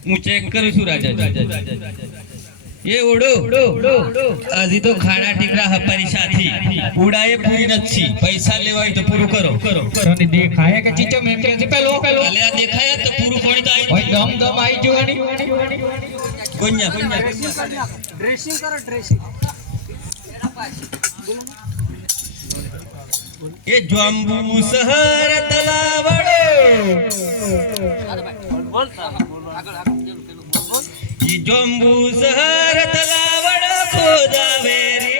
હું ચેક કરું છું રાજા એ ઓડો હજી તો ખાડા ટીકરા હપારી સાથી ઉડાએ પૂરી નથી પૈસા લેવાય તો પૂરું કરો તને દેખાય કે ચીચો મેં કે પેલો અલે આ દેખાય તો પૂરું કોણી તો આવી ઓય દમ આવી જોવાની કોન્યા ડ્રેસિંગ કરો ડ્રેસિંગ એ જોંબુ શહર તલાવડો એ જોંબુ શહર તલાવડો ખોદાવે રે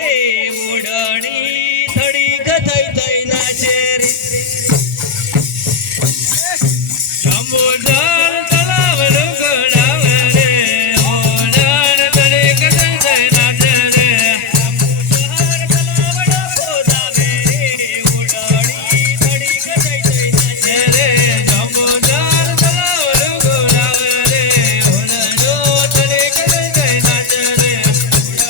ઓડણી થડી ગથઈ થઈ નાચે રે જોંબુ શહર તલાવડો ગોડાવે રે ઓડણ થડી ગથઈ થઈ નાચે રે શહર તલાવડો ખોદાવે રે ઓડણી થડી ગથઈ થઈ નાચે રે જોંબુ શહર તલાવડો ગોડાવે રે ઓડણો થડી ગથઈ થઈ નાચે રે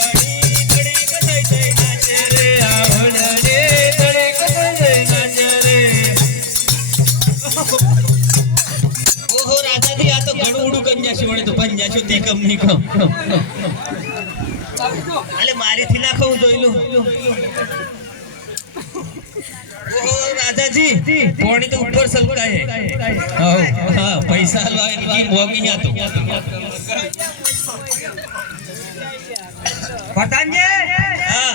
ઓડણી થડી ગથઈ થઈ નાચે રે આ ઓડણે થડી ગથઈ થઈ નાચે રે ઓહો રાજાજી આ તો ઘણું ઉડું કન્યા છે વળે તો પંજા છો તે કમ ની કમ અલે મારીથી ના ખાવું જોઈલું ઓહો રાજાજી પોણી તો ઉપર સલકા હે હા પૈસા હલવા ઇનકી મોગી હે તો પતંગે હા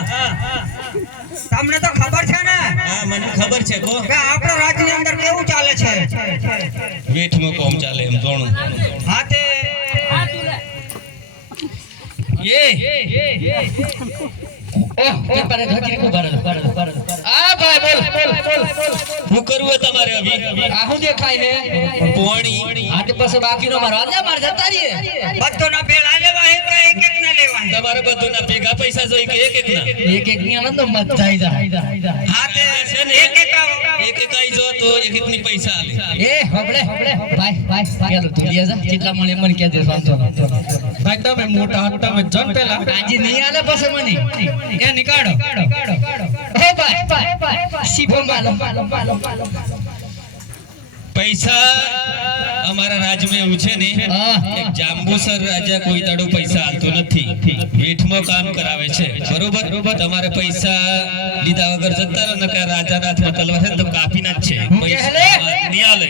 તમને તો ખબર છે ને હા મને ખબર છે કો કે આપણા રાજ્યની અંદર કેવું ચાલે છે વેઠમાં કોમ ચાલે એમ જોણું હા તે હું કરવું તમારે અભી આહું દેખાય હે પોણી આટે પાસે બાકીનો મારવા દે માર જતા રહીએ બધોના પેલા લેવા હે તો એક એક ના લેવા તમારે બધુંના ભેગા પૈસા જોઈ કે એક ના એક ની આનંદ મત જાય હા તે છે ને એક એક આવો એક આઈ જો તો એક ની પૈસા આલે એ હબળે ભાઈ ચાલો તું લે જા જેટલા મળે મને કે દે સાંતો ભાઈ તમે મોટા હતા મે જન પેલા આજી નહીં આલે પાસે મને કે નીકાળો હે ભાઈ સીપો માલો પૈસા અમારા રાજમાં એવું છે ને એક જાંબુસર રાજા કોઈ દાડો પૈસા આલતો નથી વેઠમાં કામ કરાવે છે બરોબર તમારે પૈસા લીધા વગર જતા રહો ને કે રાજાના હાથમાં તલવાર છે તો કાપી નાખ છે પૈસા નહીં આલે